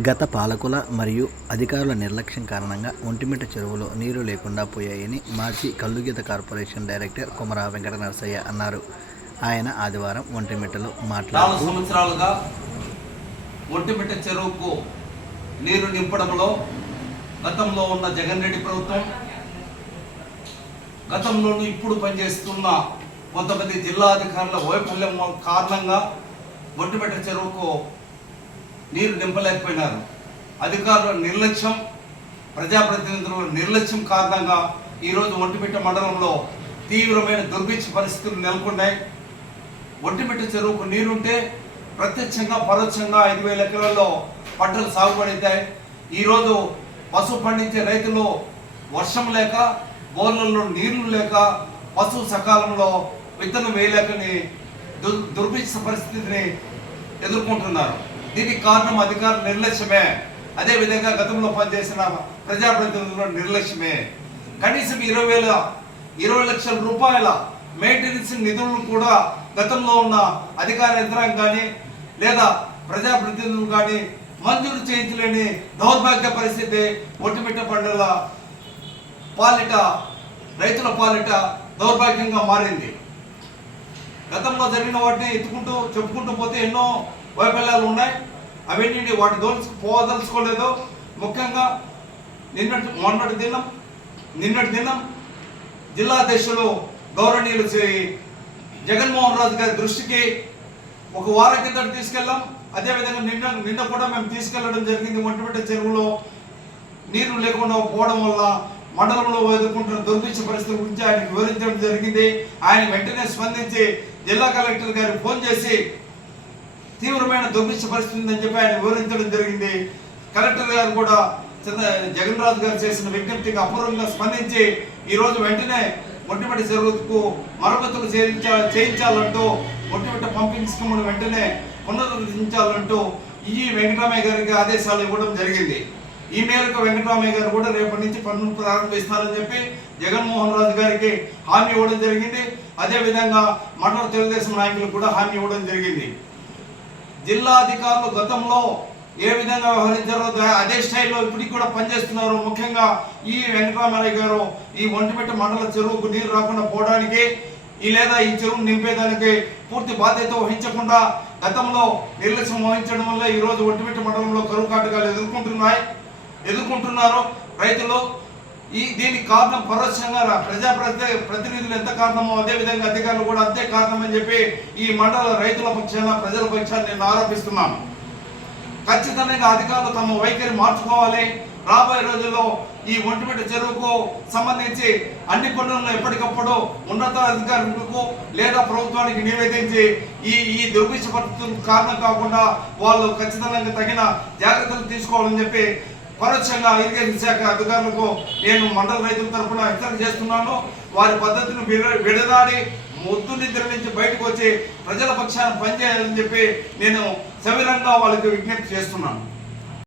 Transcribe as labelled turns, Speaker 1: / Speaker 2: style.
Speaker 1: గత పాలకుల మరియు అధికారుల నిర్లక్ష్యం కారణంగా ఒంటిమిట్ట చెరువులో నీరు లేకుండా పోయాయని మాజీ కల్లుగీత కార్పొరేషన్ డైరెక్టర్ కుమరా వెంకట నరసయ్య అన్నారు. ఆయన ఆదివారం ఒంటిమిట్టలో మాట్లాడు
Speaker 2: సంవత్సరాలుగా ఒంటిమిట్ట చెరువుకు నీరు నింపడంలో గతంలో ఉన్న జగన్ రెడ్డి ప్రభుత్వం గతంలోనూ ఇప్పుడు పనిచేస్తున్న కొంతమంది జిల్లా అధికారుల వైఫల్యం కారణంగా ఒంటిమిట్ట చెరువుకు నీరు నింపలేకపోయినారు. అధికారుల నిర్లక్ష్యం ప్రజాప్రతినిధుల నిర్లక్ష్యం కారణంగా ఈరోజు ఒంటిమిట్ట మండలంలో తీవ్రమైన దుర్భిక్ష పరిస్థితులు నెలకొన్నాయి. ఒంటిమిట్ట చెరువుకు నీరుంటే ప్రత్యక్షంగా పరోక్షంగా ఐదు వేల ఎకరాల్లో పంటలు సాగుబడితాయి. ఈరోజు పశువు పండించే రైతులు వర్షం లేక బోర్లలో నీళ్ళు లేక పశువు సకాలంలో విత్తనం వేయలేకని దుర్ దుర్భిక్ష పరిస్థితిని ఎదుర్కొంటున్నారు. దీనికి కారణం అధికారుల నిర్లక్ష్యమే. అదేవిధంగా గతంలో పనిచేసిన ప్రజాప్రతినిధుల నిర్లక్ష్యమే. కనీసం ఇరవై వేల ఇరవై లక్షల రూపాయల మెయింటెనెన్స్ నిధులను కూడా గతంలో ఉన్న అధికార యంత్రాంగం కానీ లేదా ప్రజాప్రతినిధులు కానీ మంజూరు చేయించలేని దౌర్భాగ్య పరిస్థితి ఒట్టిమిట్ట పండుగల పాలిట రైతుల పాలిట దౌర్భాగ్యంగా మారింది. గతంలో జరిగిన వాటిని ఎత్తుకుంటూ చెప్పుకుంటూ పోతే ఎన్నో వైఫల్యాలు ఉన్నాయి. అవన్నీ వాటి దోల్చు పోదలుచుకోలేదు. ముఖ్యంగా నిన్నటి మొన్నటి దినం నిన్నటి దినం జిల్లా అధ్యక్షులు గౌరవనీయులు శ్రీ జగన్మోహన్ రాజు గారి దృష్టికి ఒక వారం కిందట తీసుకెళ్ళాం. అదేవిధంగా నిన్న నిన్న కూడా మేము తీసుకెళ్ళడం జరిగింది. ఒంటిమిట్ట చెరువులో నీరు లేకుండా పోవడం వల్ల మండలంలో ఎదుర్కొంటున్న దుర్భిక్ష పరిస్థితుల గురించి ఆయనకు వివరించడం జరిగింది. ఆయన వెంటనే స్పందించి జిల్లా కలెక్టర్ గారికి ఫోన్ చేసి తీవ్రమైన దుర్భిక్ష పరిస్థితి ఉందని చెప్పి ఆయన వివరించడం జరిగింది. కలెక్టర్ గారు కూడా చంద్ర జగన్ రాజు గారు చేసిన విజ్ఞప్తికి అపూర్వంగా స్పందించి ఈ రోజు వెంటనే మొట్టిమటి చెరువుకు మరమ్మతులు చేయించ చేయించాలంటూ ఒంటిమిట్ట పంపింగ్ స్కీమును వెంటనే పునరుద్ధరించాలంటూ ఈ వెంకటరామయ్య గారికి ఆదేశాలు ఇవ్వడం జరిగింది. ఈ మేరకు వెంకటరామయ్య గారు కూడా రేపటి నుంచి పనులు ప్రారంభిస్తారని చెప్పి జగన్మోహన్ రాజు గారికి హామీ ఇవ్వడం జరిగింది. అదే విధంగా మండల తెలుగుదేశం నాయకులు కూడా హామీ ఇవ్వడం జరిగింది. జిల్లా అధికారులు గతంలో ఏ విధంగా వ్యవహరించారో అదే స్టైల్లో ఇప్పటికి కూడా పనిచేస్తున్నారు. ముఖ్యంగా ఈ వెంకటరామయ్య గారు ఈ ఒంటిమిట్ట మండల చెరువుకు నీరు రాకుండా పోవడానికి ఈ లేదా ఈ చెరువును నింపేదానికి పూర్తి బాధ్యత వహించకుండా గతంలో నిర్లక్ష్యం వహించడం వల్ల ఈరోజు ఒంటిమిట్ట మండలంలో కరువు కాటకాలు ఎదుర్కొంటున్నాయి. ఎదుర్కొంటున్నారు రైతులు ఈ దీనికి కారణం పరోక్షంగా ప్రజా ప్రతి ప్రతినిధులు ఎంత కారణమో అదే విధంగా అధికారులు కూడా అంతే కారణమని చెప్పి ఈ మండల రైతుల పక్షాన ప్రజల పక్షాన్ని నేను ఆరోపిస్తున్నాను. ఖచ్చితంగా అధికారులు తమ వైఖరి మార్చుకోవాలి. రాబోయే రోజుల్లో ఈ ఒంటిమిట్ట చెరువుకు సంబంధించి అన్ని పనులను ఎప్పటికప్పుడు ఉన్నత అధికారులకు లేదా ప్రభుత్వానికి నివేదించి ఈ ఈ దుర్భిక్ష పరిస్థితులకు కారణం కాకుండా వాళ్ళు ఖచ్చితంగా తగిన జాగ్రత్తలు తీసుకోవాలని చెప్పి పరోక్షంగా ఇరిగేషన్ శాఖ అధికారులకు నేను మండల రైతుల తరఫున హెచ్చరిక చేస్తున్నాను. వారి పద్ధతిని విడదాడి విడనాడి ముద్దు నిద్ర నుంచి బయటకు వచ్చి ప్రజల పక్షాన పనిచేయాలని చెప్పి నేను సవిరంగా వాళ్ళకి విజ్ఞప్తి చేస్తున్నాను.